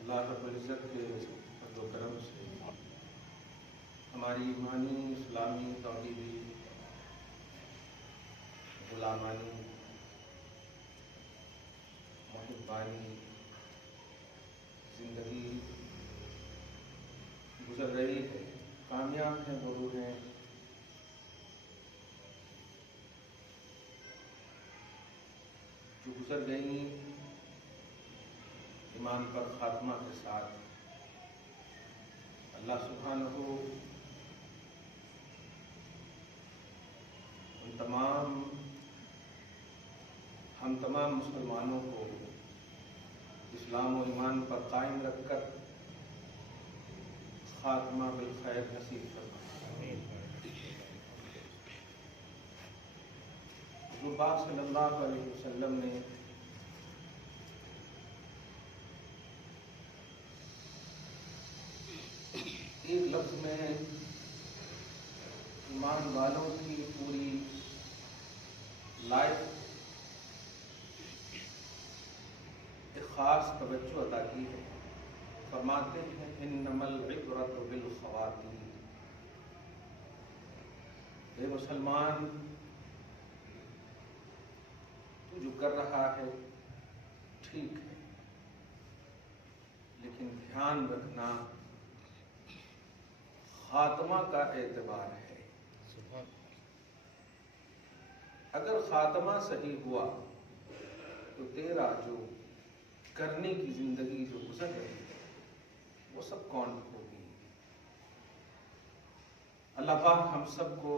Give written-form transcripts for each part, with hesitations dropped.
اللہ رب العزت کے فضل و کرم سے ہماری ایمانی، اسلامی، توحیدی، غلامانی، محبانی زندگی گزر رہی ہے۔ کامیاب ہیں وہ ہیں جو گزر گئیں ایمان پر خاتمہ کے ساتھ۔ اللہ سبحانہ ہم تمام مسلمانوں کو اسلام و ایمان پر قائم رکھ کر خاتمہ بالخیر نصیب فرمائے۔ حضور پاک صلی اللہ علیہ وسلم نے ایک لفظ میں ایمان والوں کی پوری لائف ایک خاص توجہ ادا کی ہے۔ فرماتے ہیں انما العبرۃ بالخواتیم۔ اے مسلمان، تو جو کر رہا ہے ٹھیک ہے، لیکن دھیان رکھنا خاتمہ کا اعتبار ہے۔ اگر خاتمہ صحیح ہوا تو تیرا جو کرنے کی زندگی جو گزر رہی ہے وہ سب کون ہوگی۔ اللہ پاک ہم سب کو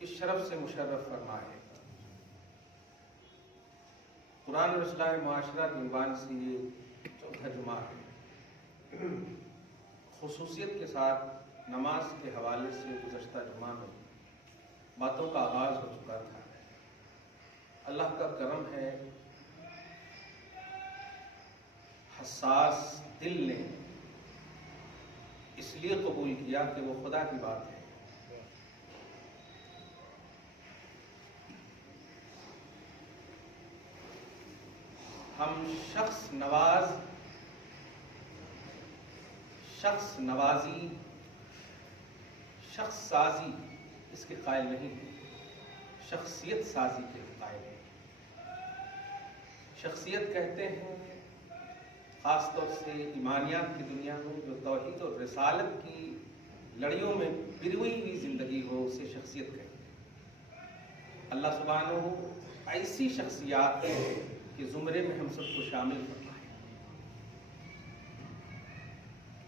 اس شرف سے مشرف فرمائے۔ قرآن اور اصلاح معاشرہ کے عنوان سے یہ چوتھا جمعہ ہے۔ خصوصیت کے ساتھ نماز کے حوالے سے گزشتہ جمعہ میں باتوں کا آغاز ہو چکا تھا۔ اللہ کا کرم ہے، حساس دل نے اس لیے قبول کیا کہ وہ خدا کی بات ہے۔ ہم شخص نوازی، شخص سازی اس کے قائل نہیں ہیں، شخصیت سازی کے قائل ہیں۔ شخصیت کہتے ہیں خاص طور سے ایمانیات کی دنیا میں جو توحید اور رسالت کی لڑیوں میں پروئی ہوئی زندگی ہو، اسے شخصیت کہتے ہیں۔ اللہ سبحانہ ایسی شخصیات کے زمرے میں ہم سب کو شامل فرمائے۔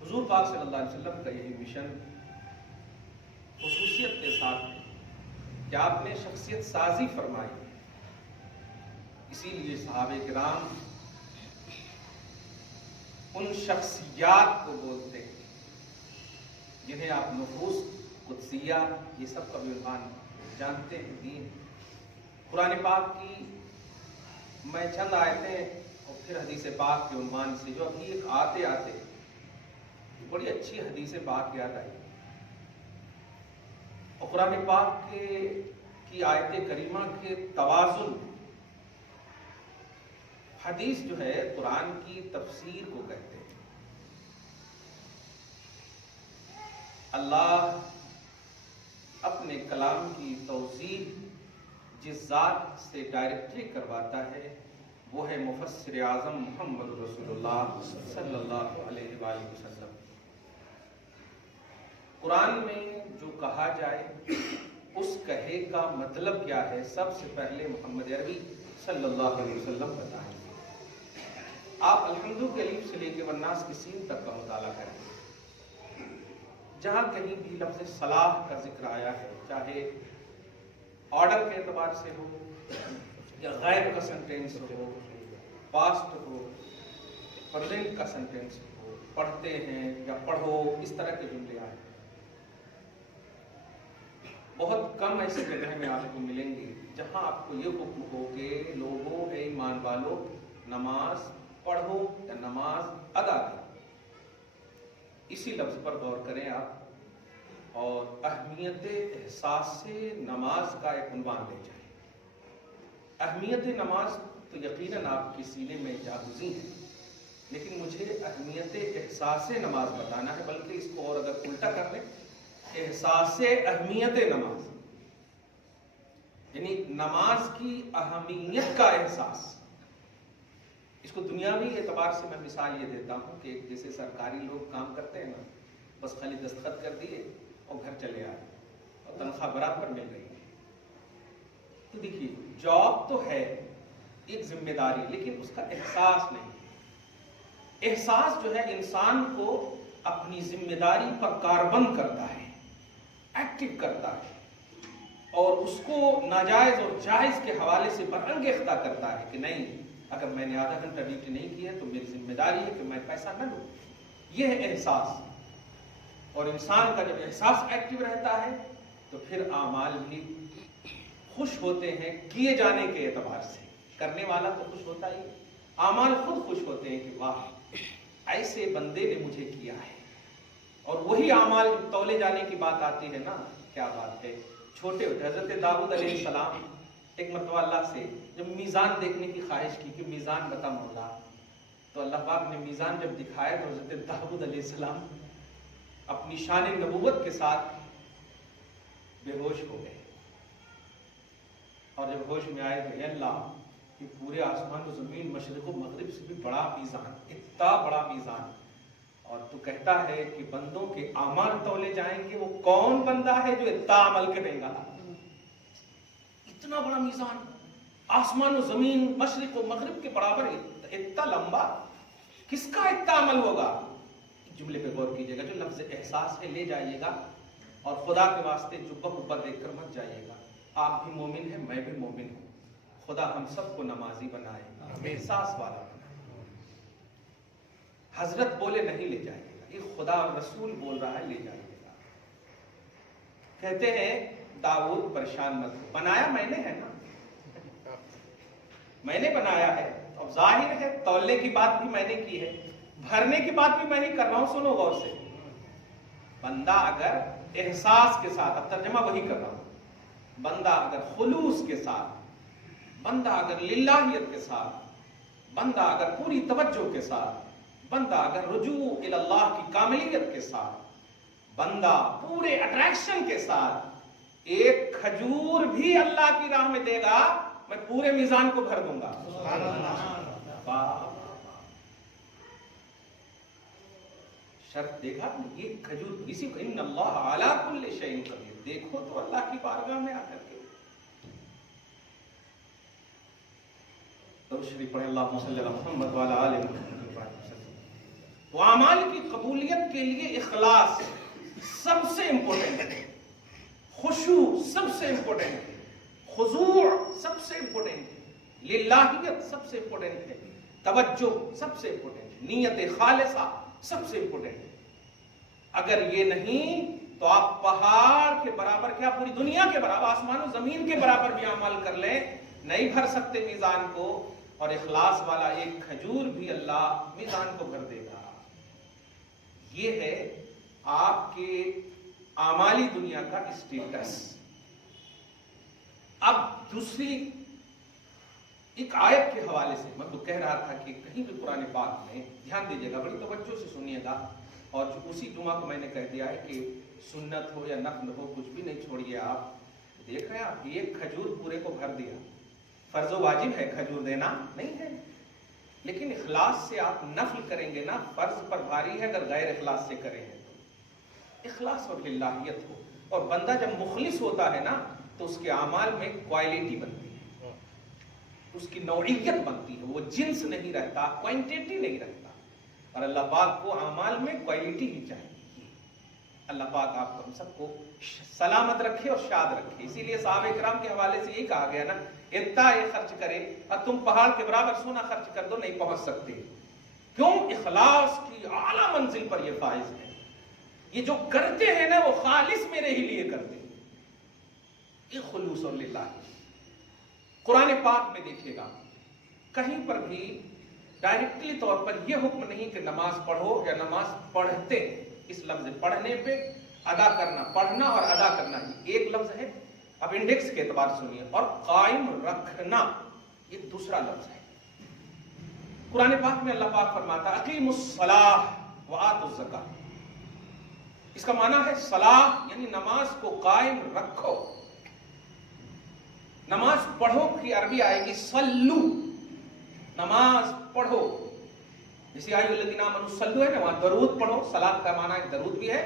حضور پاک صلی اللہ علیہ وسلم کا یہی مشن خصوصیت کے ساتھ ہے کہ آپ نے شخصیت سازی فرمائی۔ اسی لیے صحابہ کرام ان شخصیات کو بولتے ہیں جنہیں آپ نفوس قدسیہ یہ سب کا بھی عنوان جانتے ہیں۔ دین قرآن پاک کی میں چند آیتیں اور پھر حدیث پاک کے عنوان سے جو ابھی ایک آتے بڑی اچھی حدیث پاک یاد آئی، اور قرآن پاک کی آیت کریمہ کے توازن۔ حدیث جو ہے قرآن کی تفسیر کو کہتے ہیں۔ اللہ اپنے کلام کی توضیح جس ذات سے ڈائریکٹلی کرواتا ہے وہ ہے مفسر اعظم محمد رسول اللہ صلی اللہ علیہ وآلہ وسلم۔ قرآن میں جو کہا جائے اس کہے کا مطلب کیا ہے، سب سے پہلے محمد عربی صلی اللہ علیہ وسلم بتائیں۔ آپ الحمد کے الف سے لے کے والناس کی سین تک کا مطالعہ کریں، جہاں کہیں بھی لفظ صلاح کا ذکر آیا ہے، چاہے آرڈر کے اعتبار سے ہو یا غیب کا سنٹینس ہو، پاسٹ ہو، پرزینٹ کا سنٹینس ہو، پڑھتے ہیں یا پڑھو، اس طرح کے جملے آئے، بہت کم ایسی جگہ میں آپ کو ملیں گے جہاں آپ کو یہ حکم ہو کہ لوگوں اے ایمان والو نماز پڑھو یا نماز ادا کرو۔ اسی لفظ پر غور کریں آپ اور اہمیت احساس سے نماز کا ایک عنوان لے جائیں۔ اہمیت نماز تو یقیناً آپ کے سینے میں جاگزی ہے، لیکن مجھے اہمیت احساس نماز بتانا ہے، بلکہ اس کو اور اگر الٹا کر لیں، احساس اہمیت نماز، یعنی نماز کی اہمیت کا احساس۔ اس کو دنیاوی اعتبار سے میں مثال یہ دیتا ہوں کہ جیسے سرکاری لوگ کام کرتے ہیں نا، بس خالی دستخط کر دیے اور گھر چلے آئے اور تنخواہ برابر مل رہی ہے۔ تو دیکھیے جاب تو ہے ایک ذمہ داری، لیکن اس کا احساس نہیں۔ احساس جو ہے انسان کو اپنی ذمہ داری پر کاربند کرتا ہے، ایکٹیو کرتا ہے، اور اس کو ناجائز اور جائز کے حوالے سے برانگیختہ کرتا ہے کہ نہیں، اگر میں نے آدھا گھنٹہ ڈیوٹی نہیں کی ہے تو میری ذمہ داری ہے کہ میں پیسہ نہ لوں۔ یہ ہے احساس، اور انسان کا جب احساس ایکٹیو رہتا ہے تو پھر اعمال بھی خوش ہوتے ہیں کیے جانے کے اعتبار سے۔ کرنے والا تو خوش ہوتا ہی، اعمال خود خوش ہوتے ہیں کہ واہ ایسے بندے نے مجھے کیا ہے۔ اور وہی اعمال تولے جانے کی بات آتی ہے نا، کیا بات ہے، چھوٹے ہوتے حضرت داؤد علیہ السلام ایک مرتبہ اللہ سے جب میزان دیکھنے کی خواہش کی کہ میزان بتا مولا، تو اللہ پاک نے میزان جب دکھایا تو حضرت داؤد علیہ السلام اپنی شان نبوت کے ساتھ بے ہوش ہو گئے، اور جب ہوش میں آئے تو اے اللہ، کہ پورے آسمان و زمین مشرق و مغرب سے بھی بڑا میزان، اتنا بڑا میزان، اور تو کہتا ہے کہ بندوں کے اعمال تولے جائیں گے، وہ کون بندہ ہے جو اتنا عمل کرے گا؟ اتنا بڑا میزان، آسمان و زمین مشرق و مغرب کے برابر، اتنا لمبا، کس کا اتنا عمل ہوگا؟ جملے پہ غور کیجیے گا، جو لفظ احساس ہے لے جائیے گا، اور خدا کے واسطے جبہ اوپر دیکھ کر مت جائیے گا۔ آپ بھی مومن ہیں، میں بھی مومن ہوں، خدا ہم سب کو نمازی بنائے، احساس والا بنائے۔ حضرت بولے نہیں لے جائیے گا، یہ خدا اور رسول بول رہا ہے، لے جائیے گا۔ کہتے ہیں داؤد پریشان مت ہو، بنایا میں نے ہے نا، میں نے بنایا ہے، اب ظاہر ہے تولنے کی بات بھی میں نے کی ہے، بھرنے کی بات بھی میں ہی کر رہا ہوں۔ سنو غور سے، بندہ اگر احساس کے ساتھ، اب ترجمہ وہی کر رہا ہوں، بندہ اگر خلوص کے ساتھ، بندہ اگر للہیت کے ساتھ، بندہ اگر پوری توجہ کے ساتھ، بندہ اگر رجوع الی اللہ کی کاملیت کے ساتھ، بندہ پورے اٹریکشن کے ساتھ ایک کھجور بھی اللہ کی راہ میں دے گا، میں پورے میزان کو بھر دوں گا۔ شرط دیکھا یہ کھجور، اسی کو ان اللہ علی کل شیء قدیر، دیکھو تو اللہ کی بارگاہ میں آ کر کے درود شریف پڑھیں، اللہم صلی علی محمد وعلی آل محمد۔ وہ اعمال کی قبولیت کے لیے اخلاص سب سے امپورٹنٹ ہے، خشوع سب سے امپورٹنٹ ہے، خضوع سب سے امپورٹنٹ ہے، للہیت سب سے امپورٹنٹ ہے، توجہ سب سے امپورٹنٹ ہے، نیت خالصہ سب سے امپورٹنٹ ہے۔ اگر یہ نہیں تو آپ پہاڑ کے برابر، کیا پوری دنیا کے برابر، آسمان و زمین کے برابر بھی عمل کر لیں، نہیں بھر سکتے میزان کو، اور اخلاص والا ایک کھجور بھی اللہ میزان کو بھر دے گا۔ یہ ہے آپ کے اعمالی دنیا کا اسٹیٹس۔ اب دوسری ایک آیت کے حوالے سے میں تو کہہ رہا تھا کہ کہیں بھی قرآن پاک میں، دھیان دیجیے گا، بڑی توجہ سے سنیے گا، اور جو اسی جمعہ کو میں نے کہہ دیا ہے کہ سنت ہو یا نفل ہو کچھ بھی نہیں چھوڑیے۔ آپ دیکھ رہے ہیں، آپ ایک کھجور پورے کو بھر دیا، فرض و واجب ہے کھجور دینا نہیں ہے، لیکن اخلاص سے آپ نفل کریں گے نا، فرض پر بھاری ہے اگر غیر اخلاص سے کریں گے تو۔ اخلاص اور للہیت ہو، اور بندہ جب مخلص ہوتا ہے نا تو اس کے اعمال میں کوالٹی بنتی ہے، اس کی نوعیت بنتی ہے، وہ جنس نہیں رہتا، کوانٹیٹی نہیں رہتا، اور اللہ پاک کو اعمال میں کوالٹی ہی چاہیے۔ اللہ پاک آپ کو ہم سب کو سلامت رکھے اور شاد رکھے۔ اسی لیے صحابہ کرام کے حوالے سے یہی کہا گیا نا، اتنا یہ خرچ کرے، اور تم پہاڑ کے برابر سونا خرچ کر دو نہیں پہنچ سکتے۔ کیوں؟ اخلاص کی اعلیٰ منزل پر یہ فائز ہے۔ یہ جو کرتے ہیں نا وہ خالص میرے ہی لیے کرتے ہیں، یہ خلوص اور للہ۔ قرآن پاک میں دیکھیے گا کہیں پر بھی ڈائریکٹلی طور پر یہ حکم نہیں کہ نماز پڑھو یا نماز پڑھتے، اس لفظ پڑھنے پہ ادا کرنا، پڑھنا اور ادا کرنا ہی ایک لفظ ہے۔ اب انڈیکس کے اعتبار سنیے، اور قائم رکھنا یہ دوسرا لفظ ہے۔ قرآن پاک میں اللہ پاک فرماتا ہے اقیموا الصلاۃ وآتوا الزکاۃ، اس کا معنی ہے صلاح یعنی نماز کو قائم رکھو، نماز پڑھو کی عربی آئے گی صلو، نماز پڑھو، جیسے آئیو الذین آمنوا صلو ہے نا، وہاں درود پڑھو، صلاۃ کا معنی ایک درود بھی ہے،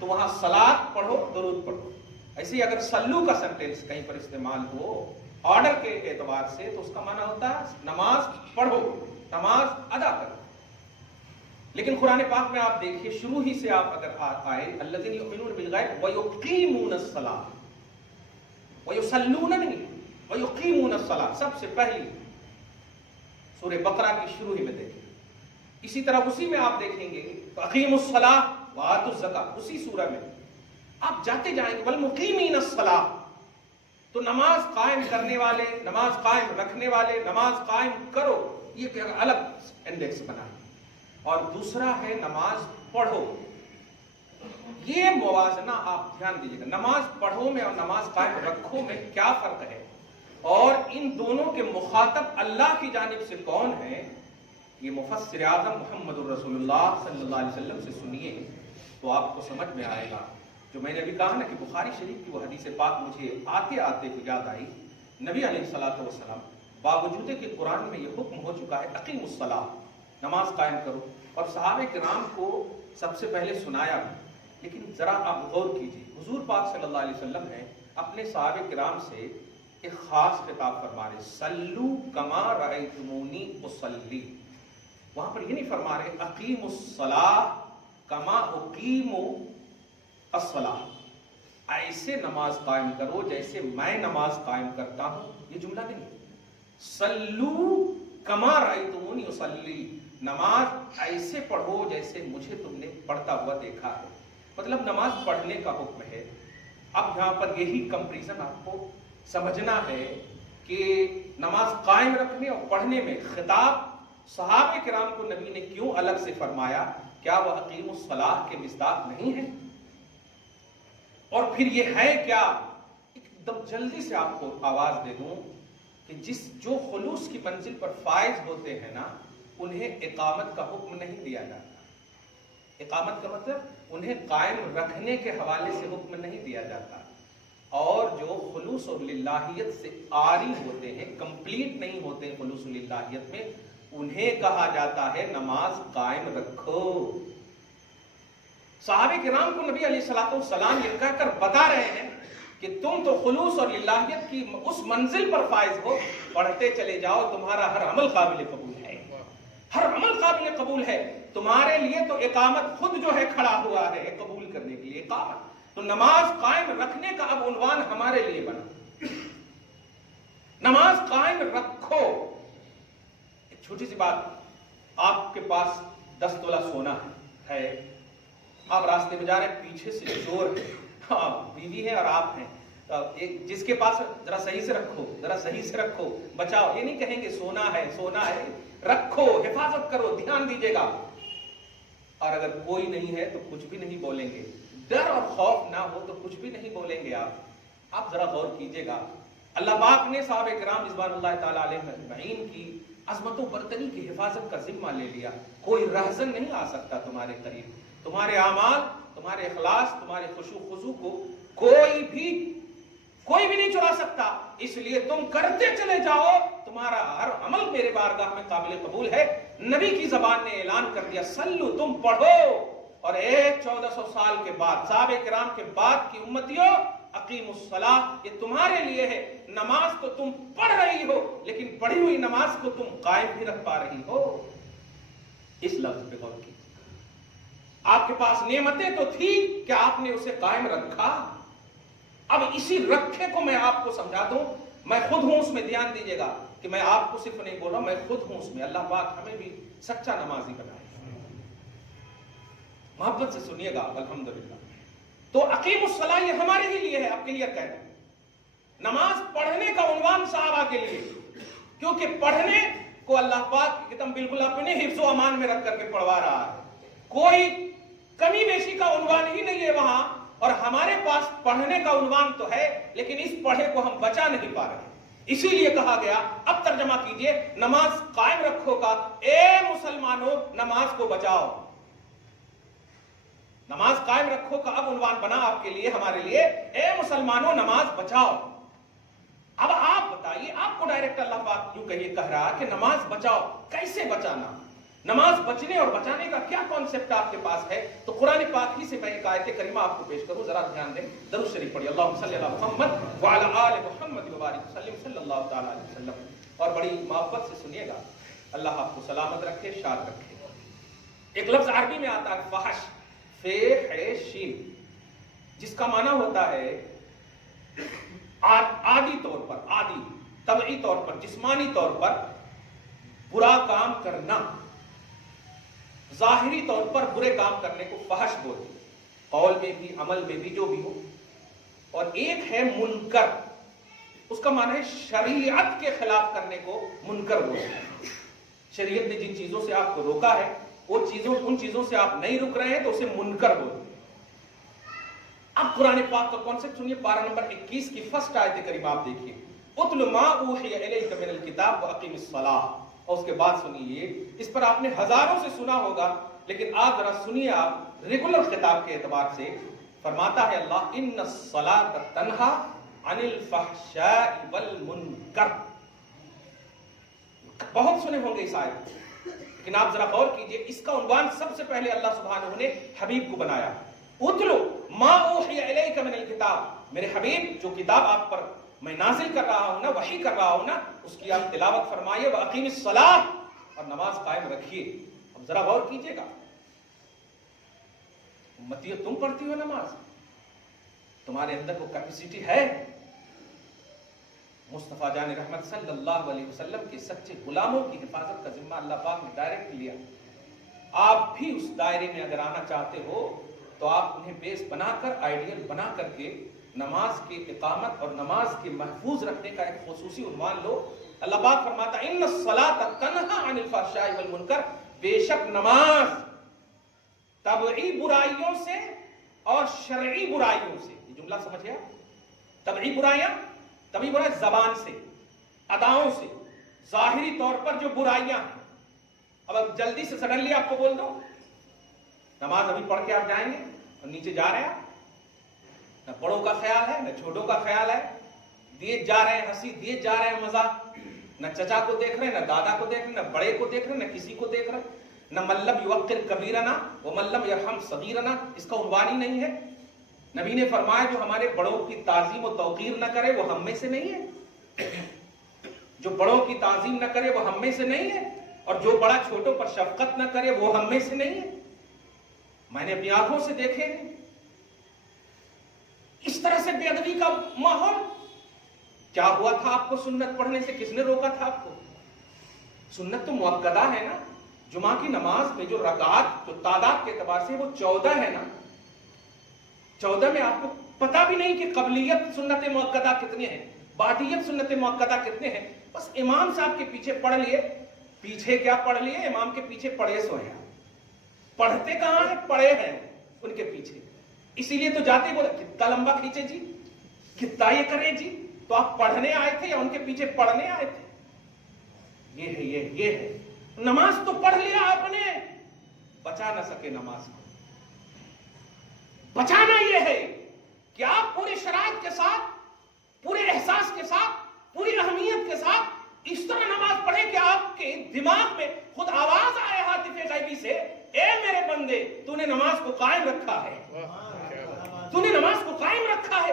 تو وہاں صلاۃ پڑھو درود پڑھو۔ ایسے ہی اگر صلو کا سینٹینس کہیں پر استعمال ہو آرڈر کے اعتبار سے تو اس کا معنی ہوتا ہے نماز پڑھو، نماز ادا کرو۔ لیکن قرآن پاک میں آپ دیکھیے شروع ہی سے آپ اگر آئے الذین یؤمنون بالغیب ویقیمون الصلاۃ، ویصلون نہیں، ویقیمون الصلاۃ، سب سے پہلی سورہ بقرہ کی شروع ہی میں دیکھیں۔ اسی طرح اسی میں آپ دیکھیں گے تو اقیموا الصلاۃ وآتوا الزکاۃ، اسی سورہ میں آپ جاتے جائیں گے والمقیمین الصلاۃ، تو نماز قائم کرنے والے، نماز قائم رکھنے والے، نماز قائم کرو، یہ کہ الگ انڈیکس بنا ہے۔ اور دوسرا ہے نماز پڑھو، یہ موازنہ آپ دھیان دیجیے گا، نماز پڑھو میں اور نماز قائم رکھو میں کیا فرق ہے، اور ان دونوں کے مخاطب اللہ کی جانب سے کون ہے، یہ مفسر اعظم محمد الرسول اللہ صلی اللہ علیہ وسلم سے سنیے تو آپ کو سمجھ میں آئے گا۔ جو میں نے ابھی کہا نا کہ بخاری شریف کی وہ حدیث پاک مجھے آتے آتے کو یاد آئی، نبی علیہ الصلوۃ والسلام باوجود کہ قرآن میں یہ حکم ہو چکا ہے اقیموا الصلاۃ، نماز قائم کرو، اور صحابہ کرام کو سب سے پہلے سنایا بھی، لیکن ذرا آپ غور کیجیے حضور پاک صلی اللہ علیہ وسلم نے اپنے صحابہ کرام سے ایک خاص خطاب فرما رہے، صلو کما رأیتمونی اصلی، وہاں پر یہ نہیں فرما رہے اقیموا الصلاۃ کما اقیم الصلاۃ، ایسے نماز قائم کرو جیسے میں نماز قائم کرتا ہوں، یہ جملہ نہیں، صلو کما رأیتمونی اصلی، نماز ایسے پڑھو جیسے مجھے تم نے پڑھتا ہوا دیکھا ہے، مطلب نماز پڑھنے کا حکم ہے۔ اب یہاں پر یہی کمپریزن آپ کو سمجھنا ہے کہ نماز قائم رکھنے اور پڑھنے میں خطاب صحابہ کرام کو نبی نے کیوں الگ سے فرمایا، کیا وہ اقیموا الصلاۃ کے مصداق نہیں ہے؟ اور پھر یہ ہے کیا، ایک دم جلدی سے آپ کو آواز دے دوں کہ جو خلوص کی منزل پر فائز ہوتے ہیں نا، انہیں اقامت کا حکم نہیں دیا جاتا، اقامت کا مطلب انہیں قائم رکھنے کے حوالے سے حکم نہیں دیا جاتا، اور جو خلوص اور للہیت سے عاری ہوتے ہیں، کمپلیٹ نہیں ہوتے خلوص و للہیت میں، انہیں کہا جاتا ہے نماز قائم رکھو۔ صحابہ کرام کو نبی علیہ الصلوۃ والسلام یہ کہہ کر بتا رہے ہیں کہ تم تو خلوص اور للہیت کی اس منزل پر فائز ہو، پڑھتے چلے جاؤ، تمہارا ہر عمل قابل قبول ہے، ہر عمل قابل قبول ہے، تمہارے لیے تو اقامت خود جو ہے کھڑا ہوا ہے قبول کرنے کے لیے اقامت، تو نماز قائم رکھنے کا اب عنوان ہمارے لیے بنا، نماز قائم رکھو۔ ایک چھوٹی سی بات، آپ کے پاس 10 تولہ سونا ہے، آپ راستے میں جا رہے ہیں، پیچھے سے چور ہے، بیوی ہے اور آپ ہیں، جس کے پاس ذرا صحیح سے رکھو، ذرا صحیح سے رکھو، بچاؤ، یہ نہیں کہیں گے سونا ہے سونا ہے، رکھو، حفاظت کرو، دھیان دیجیے گا۔ اور اگر کوئی نہیں ہے تو کچھ بھی نہیں بولیں گے، ڈر اور خوف نہ ہو تو کچھ بھی نہیں بولیں گے۔ آپ ذرا غور کیجیے گا، اللہ پاک نے صحابہ کرام رضوان اللہ تعالیٰ علیہ اجمعین کی عظمت و برتری کی حفاظت کا ذمہ لے لیا، کوئی رہزن نہیں آ سکتا تمہارے قریب، تمہارے اعمال، تمہارے اخلاص، تمہارے خشوع خضوع کو کوئی بھی نہیں چرا سکتا، اس لیے تم کرتے چلے جاؤ، تمہارا ہر عمل میرے بارگاہ میں قابل قبول ہے۔ نبی کی زبان نے اعلان کر دیا سلو، تم پڑھو، اور 1400 سال کے بعد صحابہ کرام کے بعد کی امتیوں اقیموا الصلاۃ، یہ تمہارے لیے ہے، نماز تو تم پڑھ رہی ہو لیکن پڑھی ہوئی نماز کو تم قائم بھی رکھ پا رہی ہو۔ اس لفظ پہ غور کیجیے، آپ کے پاس نعمتیں تو تھی، کیا آپ نے اسے قائم رکھا؟ اب اسی رکھے کو میں آپ کو سمجھا دوں، میں خود ہوں اس میں، دھیان دیجیے گا کہ میں آپ کو صرف نہیں بول رہا، میں خود ہوں اس میں، اللہ پاک ہمیں بھی سچا نمازی بنائے، محبت سے سنیے گا الحمدللہ۔ تو اقیم الصلاۃ یہ ہمارے ہی لیے ہے، اب کلیئر کہہ دیں، نماز پڑھنے کا عنوان صحابہ کے لیے، کیونکہ پڑھنے کو اللہ پاک ایک دم بالکل اپنے حفظ و امان میں رکھ کر کے پڑھوا رہا ہے، کوئی کمی بیشی کا عنوان ہی نہیں ہے وہاں، اور ہمارے پاس پڑھنے کا عنوان تو ہے لیکن اس پڑھے کو ہم بچا نہیں پا رہے، اسی لیے کہا گیا، اب ترجمہ کیجئے، نماز قائم رکھو کا، اے مسلمانوں نماز کو بچاؤ۔ نماز قائم رکھو کا اب عنوان بنا آپ کے لیے، ہمارے لیے، اے مسلمانوں نماز بچاؤ۔ اب آپ بتائیے، آپ کو ڈائریکٹ اللہ پاک کیوں کہہ رہا کہ نماز بچاؤ؟ کیسے بچانا؟ نماز بچنے اور بچانے کا کیا کانسیپٹ آپ کے پاس ہے؟ تو قرآن پاک ہی سے میں ایک آیت کریمہ آپ کو پیش کروں، ذرا دھیان دیں، درود شریف پڑھیے، اللہم صلی علی محمد وعلی آل محمد وبارک وسلم صلی اللہ تعالی علیہ وسلم، اور بڑی محبت سے سنیے گا، اللہ آپ کو سلامت رکھے، شاد رکھے۔ ایک لفظ عربی میں آتا ہے فحش، فے ہے شین، جس کا معنی ہوتا ہے عادی طور پر، عادی طبعی طور پر، جسمانی طور پر برا کام کرنا، ظاہری طور پر برے کام کرنے کو فحش بولتے ہیں، قول میں بھی عمل میں بھی جو بھی ہو۔ اور ایک ہے منکر، اس کا معنی ہے شریعت کے خلاف کرنے کو منکر بولتے ہیں۔ شریعت نے جن چیزوں سے آپ کو روکا ہے، وہ چیزوں، ان چیزوں سے آپ نہیں رک رہے ہیں تو اسے منکر بولتے ہیں۔ اب قرآن پاک کا کانسیپٹ سنیے، پارہ نمبر 21 کی فرسٹ آیت کریمہ آپ دیکھیے، اتل ما اوحی الیک من الکتاب واقم الصلاۃ، اور اس کے بعد سنیے، اس پر آپ نے ہزاروں سے سنا ہوگا، لیکن آپ ذرا سنیے، آپ ریگولر خطاب کے اعتبار سے فرماتا ہے اللہ، ان الصلاۃ تنہا عن الفحشاء والمنکر۔ بہت سنے ہوں گے اس آیت، لیکن آپ ذرا غور کیجئے، اس کا عنوان سب سے پہلے اللہ سبحانہ نے حبیب کو بنایا، اتلو ما اوحی الیک من الکتاب، میرے حبیب جو کتاب آپ پر میں نازل کر رہا ہوں نا، وحی کر رہا ہوں نا، اس کی آپ تلاوت فرمائیے، واقیم الصلاۃ، اور نماز قائم رکھیے۔ اب ذرا غور کیجئے گا، امتیو تم پڑھتی ہو نماز، تمہارے اندر وہ کیپیسٹی ہے؟ مصطفیٰ جان رحمت صلی اللہ علیہ وسلم کے سچے غلاموں کی حفاظت کا ذمہ اللہ پاک نے ڈائریکٹ لیا۔ آپ بھی اس دائرے میں اگر آنا چاہتے ہو تو آپ انہیں بیس بنا کر، آئیڈیل بنا کر کے نماز کی اقامت اور نماز کے محفوظ رکھنے کا ایک خصوصی عنوان لو۔ اللہ پاک فرماتا ہے ان الصلاۃ تنہا عن الفحشاء والمنکر، بے شک نماز طبعی برائیوں سے اور شرعی برائیوں سے، یہ جملہ سمجھے آپ، طبعی برائیاں، طبعی برائی زبان سے، اداؤں سے، ظاہری طور پر جو برائیاں ہیں۔ اب جلدی سے سڈنلی آپ کو بول دو، نماز ابھی پڑھ کے آپ جائیں گے اور نیچے جا رہے ہیں، نہ بڑوں کا خیال ہے نہ چھوٹوں کا خیال ہے، دیے جا رہے ہیں ہنسی، دیے جا رہے ہیں مذاق، نہ چچا کو دیکھ رہے ہیں، نہ دادا کو دیکھ رہے ہیں، نہ بڑے کو دیکھ رہے ہیں، نہ کسی کو دیکھ رہے ہیں، نہ من لم یوقر کبیرنا ومن لم یرحم صغیرنا، اس کا عنوان ہی نہیں ہے۔ نبی نے فرمایا جو ہمارے بڑوں کی تعظیم و توقیر نہ کرے وہ ہم میں سے نہیں ہے، جو بڑوں کی تعظیم نہ کرے وہ ہم میں سے نہیں ہے، اور جو بڑا چھوٹوں پر شفقت نہ کرے وہ ہم میں سے نہیں ہے۔ میں نے اپنی آنکھوں سے دیکھے ہیں اس طرح سے بے ادبی کا ماحول۔ کیا ہوا تھا آپ کو سنت پڑھنے سے؟ کس نے روکا تھا آپ کو؟ سنت تو مؤکدہ ہے نا، جمعہ کی نماز میں جو رکعات، جو تعداد کے اعتبار سے وہ 14 ہے نا، 14 میں آپ کو پتا بھی نہیں کہ قبلیت سنت مؤکدہ کتنے ہیں، بعدیت سنت مؤکدہ کتنے ہیں، بس امام صاحب کے پیچھے پڑھ لیے، پیچھے کیا پڑھ لیے، امام کے پیچھے پڑھے سو ہیں، پڑھتے کہاں ہیں؟ پڑھے ہیں ان کے پیچھے، اسی لیے تو جاتے بولے کتنا لمبا کھینچے جی، کتنا یہ کرے جی، تو آپ پڑھنے آئے تھے یا ان کے پیچھے پڑھنے آئے تھے؟ یہ ہے نماز تو پڑھ لیا آپ نے، بچا نہ سکے نماز کو۔ بچانا یہ ہے کہ آپ پورے شرائط کے ساتھ، پورے احساس کے ساتھ، پوری اہمیت کے ساتھ اس طرح نماز پڑھیں کہ آپ کے دماغ میں خود آواز آئے ہاتف غیبی سے، اے میرے بندے تو نے نماز کو قائم رکھا ہے، تو نے نماز کو قائم رکھا ہے۔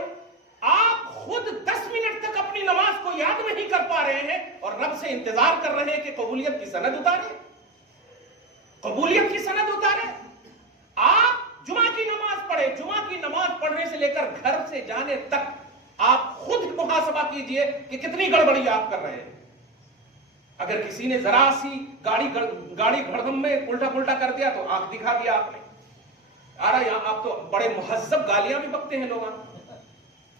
آپ خود 10 منٹ تک اپنی نماز کو یاد نہیں کر پا رہے ہیں اور رب سے انتظار کر رہے ہیں کہ قبولیت کی سند اتارے، قبولیت کی سند اتارے۔ آپ جمعہ کی نماز پڑھے، جمعہ کی نماز پڑھنے سے لے کر گھر سے جانے تک آپ خود محاسبہ کیجئے کہ کتنی گڑبڑی آپ کر رہے ہیں۔ اگر کسی نے ذرا سی گاڑی گھڑغم میں الٹا پلٹا کر دیا تو آنکھ دکھا دیا آپ نے۔ یہاں آپ تو بڑے مہذب گالیاں بھی بکتے ہیں، لوگ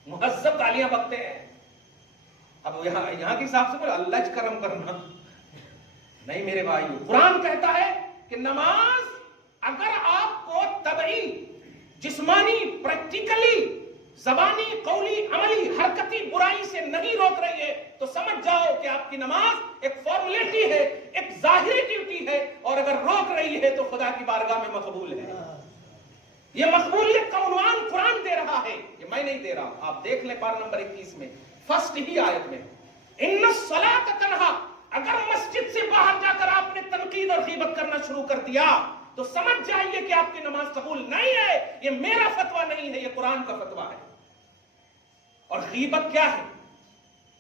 مہذب گالیاں بکتے ہیں۔ اب یہاں کے حساب سے بولے اللہ کرم کرنا نہیں میرے بھائیو، قرآن کہتا ہے کہ نماز اگر آپ کو طبعی، جسمانی، پریکٹیکلی زبانی، قولی، عملی، حرکتی برائی سے نہیں روک رہی ہے تو سمجھ جاؤ کہ آپ کی نماز ایک فارمیلٹی ہے، ایک ظاہری ڈیوٹی ہے، اور اگر روک رہی ہے تو خدا کی بارگاہ میں مقبول ہے۔ یہ مقبولیت کا عنوان قرآن دے رہا ہے، یہ میں نہیں دے رہا ہوں۔ آپ دیکھ لیں پارہ نمبر 21 میں فرسٹ ہی آیت میں، ان الصلاۃ تنہا، اگر مسجد سے باہر جا کر آپ نے تنقید اور غیبت کرنا شروع کر دیا تو سمجھ جائیے کہ آپ کی نماز قبول نہیں ہے۔ یہ میرا فتویٰ نہیں ہے، یہ قرآن کا فتویٰ ہے۔ اور غیبت کیا ہے؟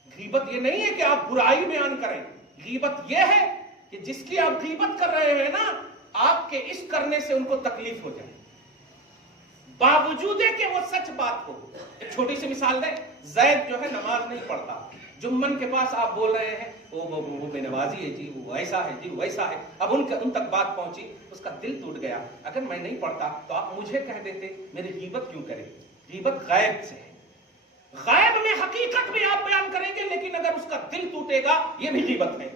غیبت یہ نہیں ہے کہ آپ برائی بیان کریں، غیبت یہ ہے کہ جس کی آپ غیبت کر رہے ہیں نا، آپ کے اس کرنے سے ان کو تکلیف ہو جائے، باوجود ہے کہ وہ سچ بات ہو۔ ایک چھوٹی سی مثال دیں، زید جو ہے نماز نہیں پڑھتا، جمن کے پاس آپ بول رہے ہیں وہ بے نمازی ہے جی، وہ ایسا ہے جی، وہ ایسا ہے، اب ان تک بات پہنچی، اس کا دل ٹوٹ گیا۔ اگر میں نہیں پڑھتا تو آپ مجھے کہہ دیتے، میری غیبت کیوں کرے؟ غیبت غیب سے ہے، غیب میں حقیقت بھی آپ بیان کریں گے، لیکن اگر اس کا دل ٹوٹے گا، یہ بھی غیبت ہے،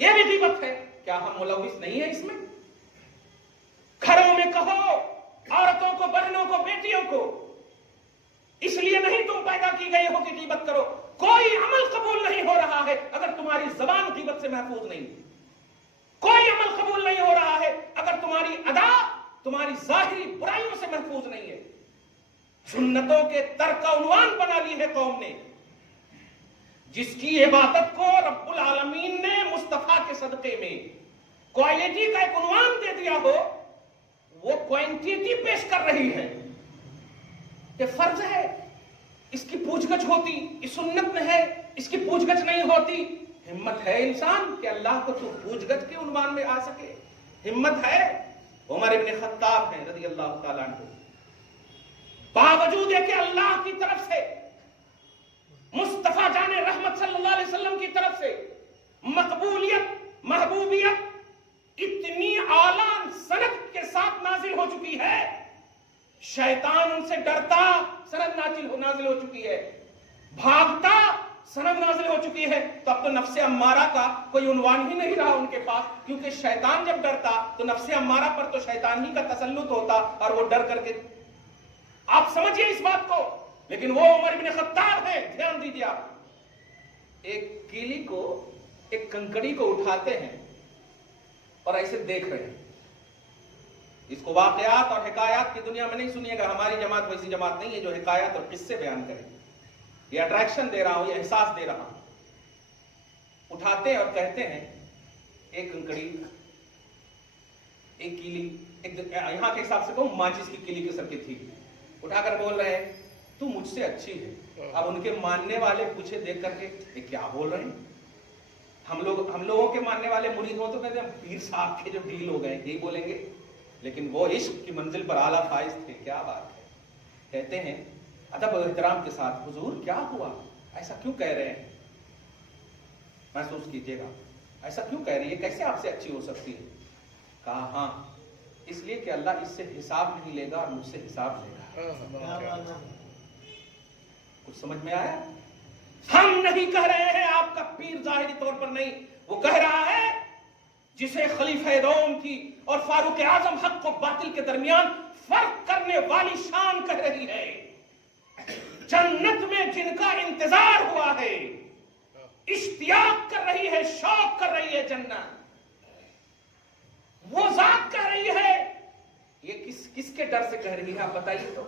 یہ بھی غیبت ہے۔ کیا ہم ملوث نہیں ہیں اس میں؟ گھروں میں کہو عورتوں کو، بہنوں کو، بیٹیوں کو، اس لیے نہیں تم پیدا کی گئی ہو کہ غیبت کرو۔ کوئی عمل قبول نہیں ہو رہا ہے اگر تمہاری زبان غیبت سے محفوظ نہیں، کوئی عمل قبول نہیں ہو رہا ہے اگر تمہاری ادا تمہاری ظاہری برائیوں سے محفوظ نہیں ہے۔ سنتوں کے ترک کا عنوان بنا لی ہے قوم نے، جس کی عبادت کو رب العالمین نے مصطفیٰ کے صدقے میں کوالٹی کا ایک عنوان دے دیا ہو، وہ کوانٹیٹی پیش کر رہی ہے کہ فرض ہے، اس کی پوچھ گچھ ہوتی، اس سنت میں ہے، اس کی پوچھ گچھ نہیں ہوتی۔ ہمت ہے انسان کہ اللہ کو تو پوچھ گچھ کے عنوان میں آ سکے؟ ہمت ہے؟ عمر ابن خطاب ہیں رضی اللہ تعالیٰ عنہ، باوجود ہے کہ اللہ کی طرف سے، مصطفیٰ جان رحمت صلی اللہ علیہ وسلم کی طرف سے مقبولیت، محبوبیت اتنی اعلیٰ سند کے ساتھ نازل ہو چکی ہے، شیطان ان سے ڈرتا، سند نازل ہو چکی ہے، بھاگتا، سند نازل ہو چکی ہے، تو اب تو نفس امارہ کا کوئی عنوان ہی نہیں رہا ان کے پاس، کیونکہ شیطان جب ڈرتا تو نفس امارہ پر تو شیطان ہی کا تسلط ہوتا، اور وہ ڈر کر کے، آپ سمجھئے اس بات کو۔ لیکن وہ عمر بن خطاب ہے، دھیان دیجئے آپ، ایک کیلی کو، ایک کنکڑی کو اٹھاتے ہیں اور ایسے دیکھ رہے ہیں۔ اس کو واقعات اور حکایات کی دنیا میں نہیں سنیے گا، ہماری جماعت ویسی جماعت نہیں ہے جو حکایات اور قصے بیان کرے۔ یہ اٹریکشن دے رہا ہوں، یہ احساس دے رہا ہوں۔ اٹھاتے ہیں اور کہتے ہیں، ایک کنکڑی، ایک کیلی، یہاں کے حساب سے کہوں ماچس کی کیلی کے سر کی تھی، اٹھا کر بول رہے ہیں تو مجھ سے اچھی ہے۔ اب ان کے ماننے والے پوچھے دیکھ کر کے، یہ کیا بول رہے ہیں؟ ہم لوگوں کے ماننے والے مرید ہوں تو کہتے ہیں پیر صاحب کے جو ڈیل ہو گئے یہی بولیں گے، لیکن وہ عشق کی منزل پر اعلیٰ فائز تھے۔ کیا بات ہے! کہتے ہیں ادب و احترام کے ساتھ، حضور کیا ہوا، ایسا کیوں کہہ رہے ہیں؟ محسوس کیجیے گا، ایسا کیوں کہہ رہی ہے، کیسے آپ سے اچھی ہو سکتی ہے؟ کہا ہاں، اس لیے کہ اللہ اس سے حساب نہیں لے گا اور مجھ سے حساب لے گا۔ کچھ سمجھ میں آیا؟ ہم نہیں کہہ رہے ہیں آپ کا پیر ظاہری طور پر نہیں، وہ کہہ رہا ہے جسے خلیفہ دوم کی اور فاروق اعظم حق و باطل کے درمیان فرق کرنے والی شان کہہ رہی ہے۔ جنت میں جن کا انتظار ہوا ہے، اشتیاق کر رہی ہے، شوق کر رہی ہے جنت، وہ ذات کہہ رہی ہے۔ یہ کس کے ڈر سے کہہ رہی ہے آپ بتائیے تو؟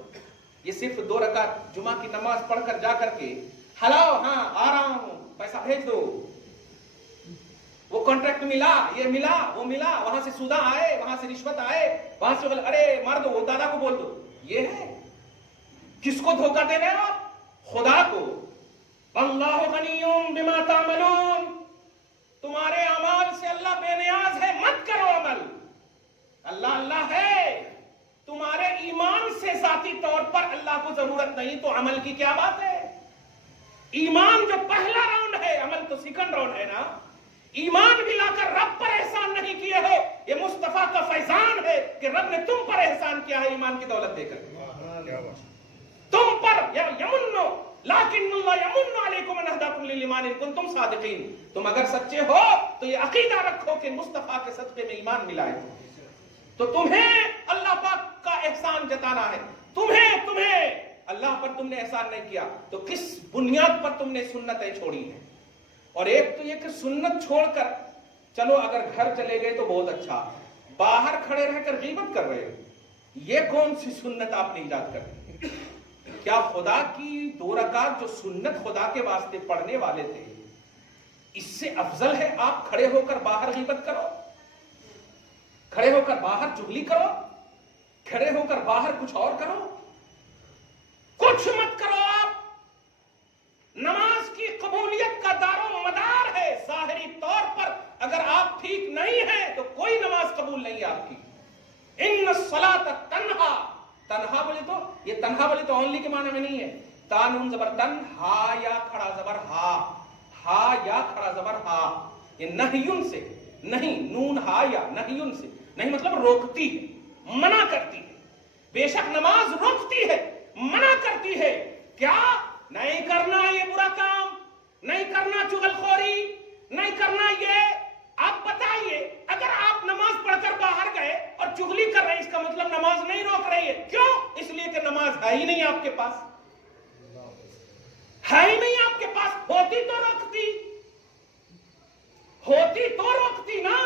یہ صرف 2 رکعت جمعہ کی نماز پڑھ کر جا کر کے ہلاؤ، ہاں آ رہا ہوں، پیسہ بھیج دو، وہ کانٹریکٹ ملا، یہ ملا، وہ ملا، وہاں سے سودا آئے، وہاں سے رشوت آئے، وہاں سے ارے مار دو، وہ دادا کو بول دو، یہ ہے؟ کس کو دھوکہ دے رہے ہو آپ؟ خدا کو۔ اللہ غنی بما تعملون، تمہارے اعمال سے اللہ بے نیاز ہے، مت کرو عمل، اللہ ہے۔ تمہارے ایمان سے ذاتی طور پر اللہ کو ضرورت نہیں تو عمل کی کیا بات ہے؟ ایمان جو پہلا راؤنڈ ہے، عمل تو سیکنڈ راؤنڈ ہے نا۔ ایمان بھی لا کر رب پر احسان نہیں کیے ہو، یہ مصطفیٰ کا فیضان ہے کہ رب نے تم پر احسان کیا ہے ایمان کی دولت دے کر، تم پر یمنو لیکن اللہ یمن علیکم ان ہداکم للایمان ان کنتم صادقین۔ تم اگر سچے ہو تو یہ عقیدہ رکھو کہ مصطفیٰ کے صدقے میں ایمان ملا ہے تو تمہیں اللہ پاک کا احسان جتانا ہے، تمہیں اللہ پر تم نے احسان نہیں کیا تو کس بنیاد پر تم نے سنتیں چھوڑی ہیں؟ اور ایک تو یہ کہ سنت چھوڑ کر چلو اگر گھر چلے گئے تو بہت اچھا، باہر کھڑے رہ کر غیبت کر رہے ہو، یہ کون سی سنت آپ نے ایجاد کر دی؟ کیا خدا کی 2 رکعت جو سنت خدا کے واسطے پڑھنے والے تھے، اس سے افضل ہے آپ کھڑے ہو کر باہر غیبت کرو، کھڑے ہو کر باہر چغلی کرو، کھڑے ہو کر باہر کچھ اور کرو؟ کچھ مت کرو آپ۔ نماز کی قبولیت کا دار و مدار ہے ظاہری طور پر، اگر آپ ٹھیک نہیں ہیں تو کوئی نماز قبول نہیں ہے آپ کی۔ ان الصلاۃ تنہا، تنہا بولے تو یہ تنہا بولے تو اونلی کے معنی میں نہیں ہے، تا نون زبر تن، ہا یا کھڑا زبر ہا، ہا یا کھڑا زبر ہا، یہ نہیون سے، نہیں نون ہا یا نہیون سے، نہیں مطلب روکتی ہے، منع کرتی ہے۔ بے شک نماز روکتی ہے، منع کرتی ہے، کیا نہیں کرنا یہ برا کام، نہیں کرنا چغلخوری، نہیں کرنا یہ۔ آپ بتائیے اگر آپ نماز پڑھ کر باہر گئے اور چغلی کر رہے ہیں، اس کا مطلب نماز نہیں روک رہی ہے۔ کیوں؟ اس لیے کہ نماز ہے ہی نہیں آپ کے پاس، ہے ہی نہیں آپ کے پاس، ہوتی تو روکتی، ہوتی تو روکتی نا۔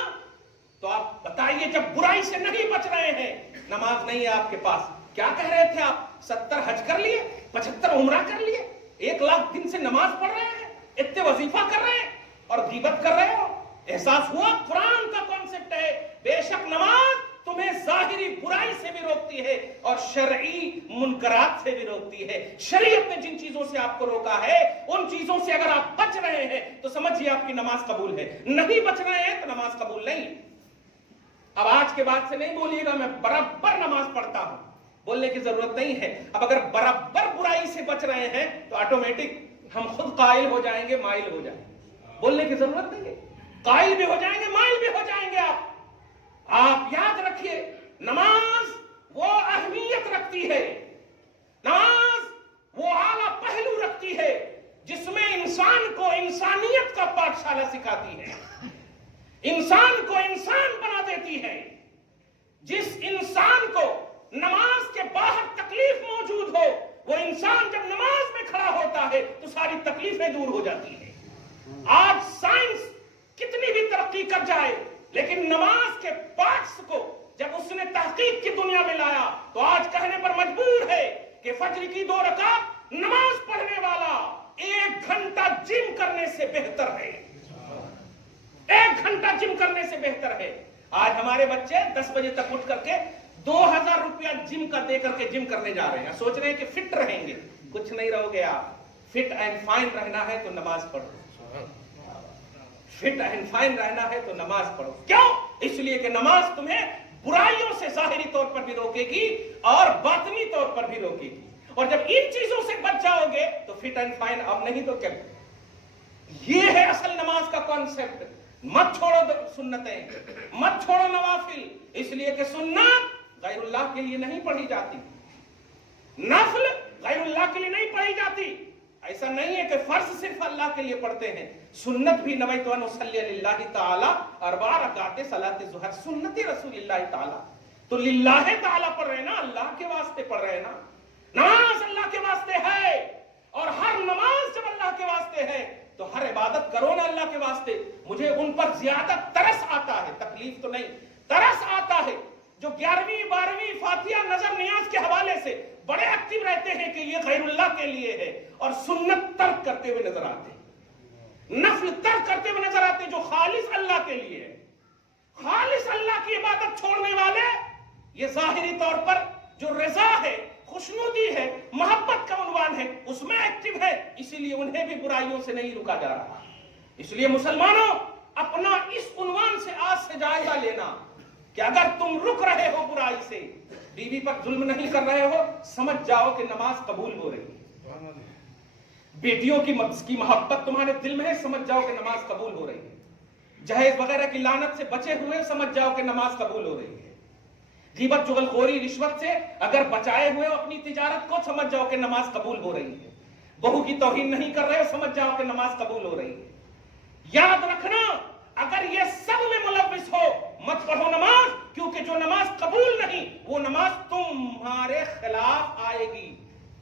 تو آپ بتائیے جب برائی سے نہیں بچ رہے ہیں، نماز نہیں ہے آپ کے پاس، کیا کہہ رہے تھے آپ؟ 70 حج کر لیے، 75 عمرہ کر لیے، 1 لاکھ دن سے نماز پڑھ رہے ہیں، اتنے وظیفہ کر رہے ہیں اور غیبت کر رہے ہو۔ احساس ہوا قرآن کا کانسیپٹ ہے، بے شک نماز تمہیں ظاہری برائی سے بھی روکتی ہے اور شرعی منکرات سے بھی روکتی ہے۔ شریعت نے جن چیزوں سے آپ کو روکا ہے ان چیزوں سے اگر آپ بچ رہے ہیں تو سمجھیے آپ کی نماز قبول ہے، نہیں بچ رہے ہیں تو نماز قبول نہیں۔ اب آج کے بعد سے نہیں بولیے گا میں برابر نماز پڑھتا ہوں، بولنے کی ضرورت نہیں ہے۔ اب اگر برابر برائی سے بچ رہے ہیں تو آٹومیٹک ہم خود قائل ہو جائیں گے، مائل ہو جائیں گے، بولنے کی ضرورت نہیں ہے، قائل بھی ہو جائیں گے، مائل بھی ہو جائیں گے۔ آپ یاد رکھیے نماز وہ اہمیت رکھتی ہے، نماز وہ اعلیٰ پہلو رکھتی ہے جس میں انسان کو انسانیت کا پاٹھشالہ سکھاتی ہے، انسان کو انسان بنا دیتی ہے۔ جس انسان کو نماز کے باہر تکلیف موجود ہو، وہ انسان جب نماز میں کھڑا ہوتا ہے تو ساری تکلیفیں دور ہو جاتی ہیں۔ آج سائنس کتنی بھی ترقی کر جائے لیکن نماز کے پارٹس کو جب اس نے تحقیق کی دنیا میں لایا تو آج کہنے پر مجبور ہے کہ فجر کی 2 رکعت نماز پڑھنے والا 1 گھنٹہ جم کرنے سے بہتر ہے، 1 گھنٹہ جم کرنے سے بہتر ہے۔ آج ہمارے بچے 10 بجے تک اٹھ کر کے 2000 روپیہ جم کا دے کر کے جم کرنے جا رہے ہیں، سوچ رہے ہیں کہ فٹ رہیں گے، کچھ نہیں رہو گے آپ۔ فٹ اینڈ فائن رہنا ہے تو نماز پڑھو، فٹ اینڈ فائن رہنا ہے تو نماز پڑھو۔ کیوں؟ اس لیے کہ نماز تمہیں برائیوں سے ظاہری طور پر بھی روکے گی اور باطنی طور پر بھی روکے گی، اور جب ان چیزوں سے بچ جاؤ گے تو فٹ اینڈ فائن اب نہیں تو کیا۔ یہ ہے اصل نماز کا کانسیپٹ۔ مت چھوڑو سنتیں، مت چھوڑو نوافل، اس لیے کہ سنت غیر اللہ کے لیے نہیں پڑھی جاتی، نفل غیر اللہ کے لیے نہیں پڑھی جاتی۔ ایسا نہیں ہے کہ فرض صرف اللہ کے لیے پڑھتے ہیں، سنت بھی نویت ان اصلی للہ تعالی 4 رکعت صلاۃ ظہر سنت رسول اللہ تعالی، تو للہ تعالی پڑھ رہے ہیں نا، اللہ کے واسطے پڑھ رہے ہیں نا۔ نماز اللہ کے واسطے ہے، اور ہر نماز جب اللہ کے واسطے ہے تو ہر عبادت کرو نا اللہ کے واسطے۔ مجھے ان پر زیادہ ترس آتا ہے، تکلیف تو نہیں، ترس آتا ہے جو 11ویں 12ویں فاتحہ نظر نیاز کے حوالے سے بڑے ایکٹیو رہتے ہیں کہ یہ غیر اللہ کے لیے ہے، اور سنت ترک کرتے ہوئے نظر آتے ہیں، نفل ترک کرتے ہوئے نظر آتے ہیں جو خالص اللہ کے لیے ہے۔ خالص اللہ کی عبادت چھوڑنے والے یہ ظاہری طور پر جو رضا ہے، خوشنودی ہے، محبت کا عنوان ہے، اس میں ایکٹیو ہے، اسی لیے انہیں بھی برائیوں سے نہیں رکا جا رہا۔ اس لیے مسلمانوں اپنا اس عنوان سے آج سے جائزہ لینا کہ اگر تم رک رہے ہو برائی سے، بیوی پر ظلم نہیں کر رہے ہو، سمجھ جاؤ کہ نماز قبول ہو رہی ہے۔ بیٹیوں کی محبت تمہارے دل میں ہے، سمجھ جاؤ کہ نماز قبول ہو رہی ہے۔ جہیز وغیرہ کی لعنت سے بچے ہوئے، سمجھ جاؤ کہ نماز قبول ہو رہی ہے۔ غیبت چغلخوری رشوت سے اگر بچائے ہوئے اپنی تجارت کو، سمجھ جاؤ کہ نماز قبول ہو رہی ہے۔ بہو کی توہین نہیں کر رہے ہو، سمجھ جاؤ کہ نماز قبول ہو رہی ہے۔ یاد رکھنا اگر یہ سب میں ملوث ہو مت پڑھو نماز، کیونکہ جو نماز قبول نہیں وہ نماز تمہارے خلاف آئے گی۔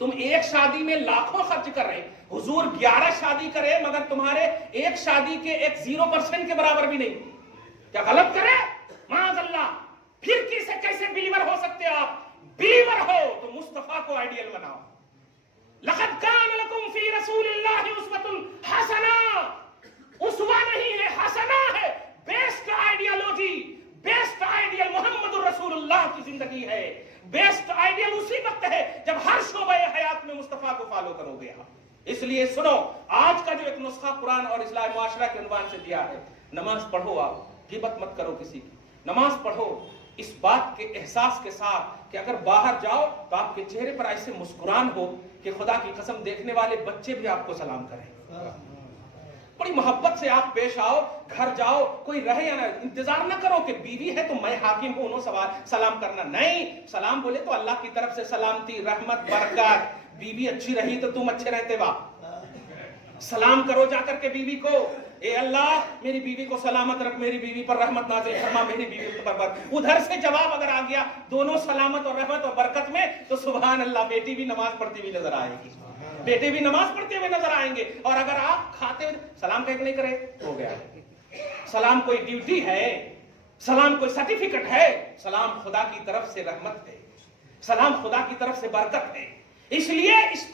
تم ایک شادی میں لاکھوں خرچ کر رہے، حضور 11 شادی کرے مگر تمہارے ایک شادی کے ایک 0% کے برابر بھی نہیں. کیا غلط کرے؟ معاذ اللہ. پھر کیسے بلیور ہو سکتے آپ؟ بلیور ہو تو مصطفیٰ کو آئیڈیل بناؤ. لقد کان لکم فی رسول اللہ اسوۃ حسنہ. اسوہ نہیں ہے، حسنہ ہے. بیسٹ آئیڈیالوجی، بیسٹ آئیڈیل محمد الرسول اللہ کی زندگی ہے. بیسٹ آئیڈیل اسی وقت ہے جب ہر شعبہ حیات میں مصطفیٰ کو فالو کرو گے. اس لیے سنو، آج کا جو ایک نسخہ قرآن اور اصلاح معاشرہ کے عنوان سے دیا ہے، نماز پڑھو. آپ غیبت مت کرو کسی کی، نماز پڑھو اس بات کے احساس کے ساتھ کہ اگر باہر جاؤ تو آپ کے چہرے پر ایسے مسکران ہو کہ خدا کی قسم دیکھنے والے بچے بھی آپ کو سلام کریں. بڑی محبت سے آپ پیش آؤ. گھر جاؤ، کوئی رہے یا نہ، انتظار نہ کرو کہ بیوی ہے تو میں حاکم ہوں انہوں سلام کرنا. نہیں، سلام بولے تو اللہ کی طرف سے سلامتی، رحمت، برکات. بیوی اچھی رہی تو تم اچھے رہتے. سلام کرو جا کر کے بیوی کو، اے اللہ میری بیوی کو سلامت رکھ، میری بیوی پر رحمت نازل فرما، میری بیوی پر برکت. ادھر سے جواب اگر آ گیا دونوں سلامت اور رحمت اور برکت میں تو سبحان اللہ، بیٹی بھی نماز پڑھتی ہوئی نظر آئے گی، بیٹے بھی نماز پڑھتے ہوئے نظر آئیں گے. اور اگر آپ کھاتے ہوئے سلام کہہ کے نہیں کرے ہو گیا. سلام کوئی ڈیوٹی ہے، سلام کوئی سرٹیفکیٹ ہے. سلام خدا کی طرف سے رحمت ہے، سلام خدا کی طرف سے برکت ہے. اس لیے اس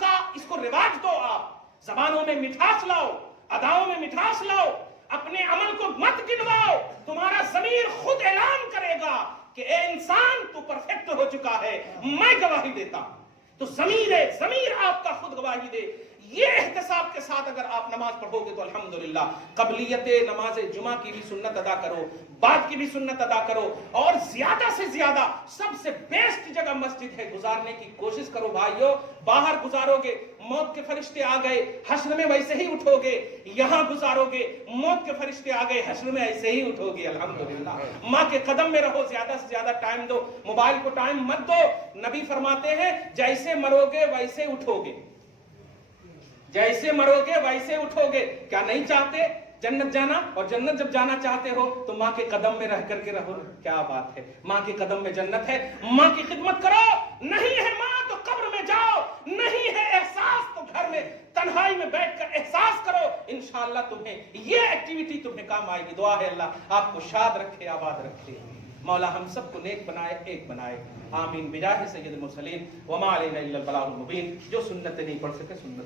کو رواج دو. آپ زبانوں میں مٹھاس لاؤ، اداؤں میں مٹھاس لاؤ. اپنے عمل کو مت گنواؤ. تمہارا ضمیر خود اعلان کرے گا کہ اے انسان تو پرفیکٹ ہو چکا ہے، میں گواہی دیتا ہوں. تو ضمیر آپ کا خود گواہی دے. یہ احتساب کے ساتھ اگر آپ نماز پڑھو گے تو الحمدللہ قبلیت نماز جمعہ کی بھی سنت ادا کرو، بعد کی بھی سنت ادا کرو. اور زیادہ سے زیادہ سب سے بیسٹ جگہ مسجد ہے، گزارنے کی کوشش کرو بھائیو. باہر گزارو گے موت کے فرشتے آ گئے، حشر میں ویسے ہی اٹھو گے. یہاں گزارو گے موت کے فرشتے آ گئے، حشر میں ایسے ہی اٹھو گے. الحمدللہ. ماں کے قدم میں رہو، زیادہ سے زیادہ ٹائم دو، موبائل کو ٹائم مت دو. نبی فرماتے ہیں جیسے مرو گے ویسے اٹھو گے، جیسے مرو گے ویسے اٹھو گے. کیا نہیں چاہتے جنت جانا؟ اور جنت جب جانا چاہتے ہو تو ماں کے قدم میں رہ کر کے رہو. کیا بات ہے، ماں کے قدم میں جنت ہے. ماں کی خدمت کرو. نہیں ہے ماں تو قبر میں جاؤ، نہیں ہے احساس تو گھر میں تنہائی میں بیٹھ کر احساس کرو. انشاءاللہ تمہیں یہ ایکٹیویٹی تمہیں کام آئے گی. دعا ہے اللہ آپ کو شاد رکھے، آباد رکھے. مولا ہم سب کو نیک بنائے، ایک بنائے. آمین. بجاہ سید المرسلین وما علینا الا البلاغ المبین. جو سنت نہیں پڑھ سکے سنت